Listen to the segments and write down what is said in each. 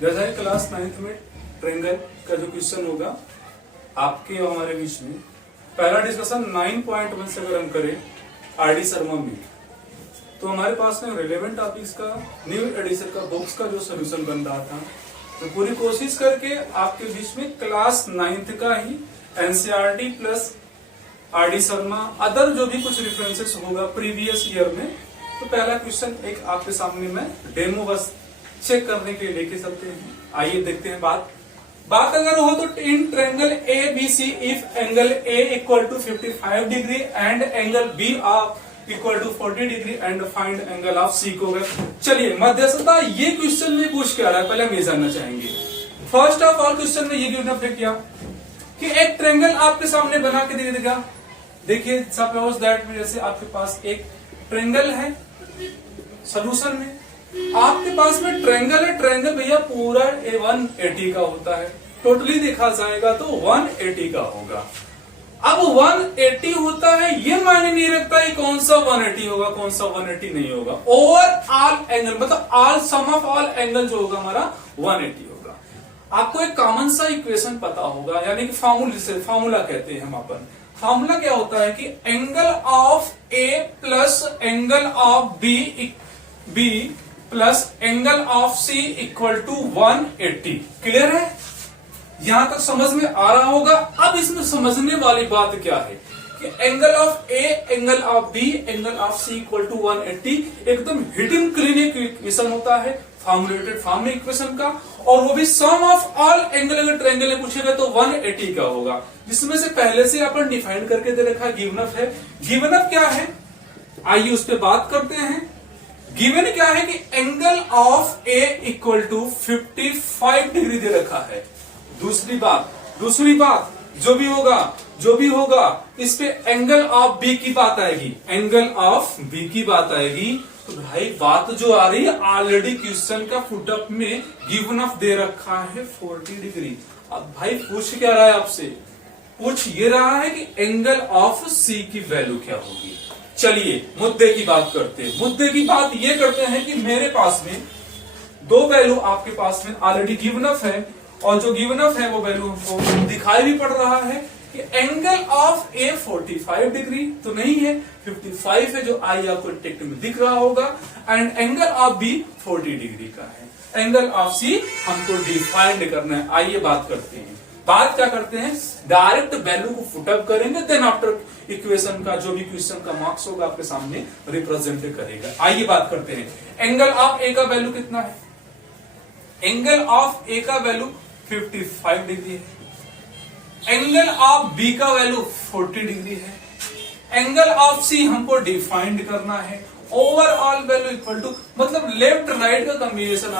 जैसा कि class 9th में ट्रायंगल का जो क्वेश्चन होगा आपके और हमारे बीच में, पहला डिस्कशन 9.1 से अगर हम करें आरडी शर्मा में, तो हमारे पास में रिलेवेंट टॉपिक्स का न्यू एडिशन का बुक्स का जो सोल्यूशन बन रहा था, तो पूरी कोशिश करके आपके बीच में क्लास 9th का ही NCERT plus RD Sharma other जो भी कुछ रेफरेंसेस होगा प्रीवियस ईयर में, तो पहला क्वेश्चन एक आपके सामने मैं डेमो बस चेक करने के लिए लेके चलते हैं। आइए देखते हैं बात अगर हो तो in triangle A B C if angle A equal to 55 degree and angle B of equal to 40 degree and find angle of C को। चलिए मध्यस्थता ये क्वेश्चन में पूछ क्या रहा है, पहले हम ये जानना चाहेंगे। फर्स्ट ऑफ ऑल क्वेश्चन में ये गिवन है क्या कि एक ट्रायंगल आपके सामने बना के दे देगा। देखिए सपोज दैट जैसे आपके पास एक ट्रायंगल है, सॉल्यूशन में आपके पास में ट्रायंगल है, ट्रायंगल भैया पूरा 180 का होता है, टोटली देखा जाएगा तो 180 का होगा। अब 180 होता है ये मायने नहीं रखता है कौन सा 180 होगा कौन सा 180 नहीं होगा, ओवरऑल एंगल मतलब all sum of all angle जो होगा हमारा 180 होगा। आपको एक कॉमन सा इक्वेशन पता होगा, यानी कि फार्मूला कहते हैं हम अपन। फार्मूला क्या होता है कि angle of A plus angle of B plus angle of C equal to 180। Clear है? यहां तक समझ में आ रहा होगा। अब इसमें समझने वाली बात क्या है कि angle of A angle of B angle of C equal to 180 एकदम हिडन क्लिनिक इक्वेशन होता है, फॉर्मुलेटेड फॉर्म में इक्वेशन का, और वो भी सम ऑफ ऑल एंगल अगर ट्रायंगल में पूछेगा तो 180 का होगा, जिसमें से पहले से अपन डिफाइन करके दे रखा गिवन अप है। गिवन अप क्या है आइए उस पर बात करते हैं। गिवन क्या है कि angle of A equal to 55 degree दे रखा है। दूसरी बात जो भी होगा इस पे एंगल ऑफ बी की बात आएगी, एंगल ऑफ बी की बात आएगी। तो भाई बात जो आ रही है ऑलरेडी क्वेश्चन का फुटअप में गिवन अप दे रखा है 40 डिग्री। अब भाई पूछ क्या रहा है आपसे, पूछ ये रहा है कि एंगल ऑफ सी की वैल्यू क्या होगी। चलिए मुद्दे की बात करते हैं। मुद्दे की बात ये करते हैं कि मेरे पास में दो वैल्यू आपके पास में ऑलरेडी गिवन अप है, और जो गिवन अप है वो वैल्यू हमको दिखाई भी पड़ रहा है कि एंगल ऑफ ए 45 डिग्री तो नहीं है, 55 है जो आई आपको टेक्स्ट में दिख रहा होगा, and angle of B 40 degree का है। एंगल ऑफ सी हमको डिफाइंड करना है। आइए बात करते हैं। बात क्या करते हैं, डायरेक्ट वैल्यू को फुटअप करेंगे, देन आफ्टर इक्वेशन का जो भी क्वेश्चन का मार्क्स होगा आपके सामने रिप्रेजेंट करेगा। आइए बात करते हैं। एंगल ऑफ ए का वैल्यू कितना है, एंगल ऑफ ए का वैल्यू 55 डिग्री है, एंगल ऑफ बी का वैल्यू 40 डिग्री है, एंगल ऑफ सी हमको डिफाइंड करना है, ओवरऑल वैल्यू इक्वल टू मतलब लेफ्ट राइट का कॉम्बिनेशन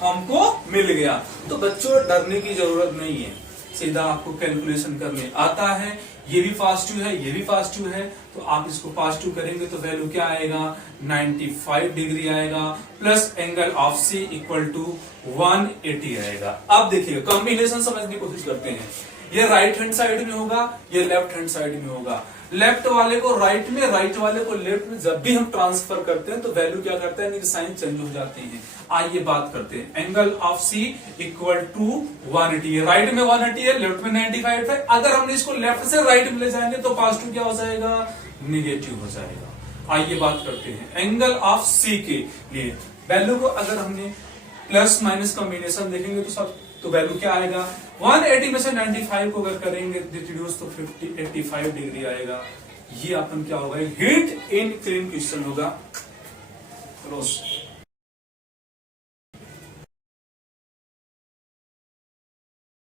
हमको मिल गया। तो बच्चों डरने की जरूरत नहीं है, सीधा आपको कैलकुलेशन करने आता है। ये भी पॉजिटिव है ये भी पॉजिटिव है, तो आप इसको पॉजिटिव करेंगे तो वैल्यू क्या आएगा 95 डिग्री आएगा, plus angle of C equal to 180 आएगा। अब देखिए कॉम्बिनेशन समझने की कोशिश करते हैं। ये राइट हैंड साइड में होगा, ये लेफ्ट हैंड साइड में होगा। लेफ्ट वाले को राइट में, राइट वाले को लेफ्ट में जब भी हम ट्रांसफर करते हैं तो वैल्यू क्या करता है, साइन चेंज हो जाते हैं। आइए बात करते हैं। Angle of C equal to 180 है, राइट में 180 है, लेफ्ट में 95 है। अगर हमने इसको लेफ्ट से राइट में ले जाएंगे तो पॉजिटिव क्या हो जाएगा, निगेटिव हो जाएगा। आइए बात करते हैं एंगल ऑफ सी के लिए वैल्यू को अगर हमने प्लस माइनस कॉम्बिनेशन देखेंगे तो वैल्यू क्या आएगा, 180 में से 95 को अगर करेंगे रिड्यूस तो 85 डिग्री आएगा। ये अपन क्या होगा, हिट इन क्लीन क्वेश्चन होगा। क्लोज।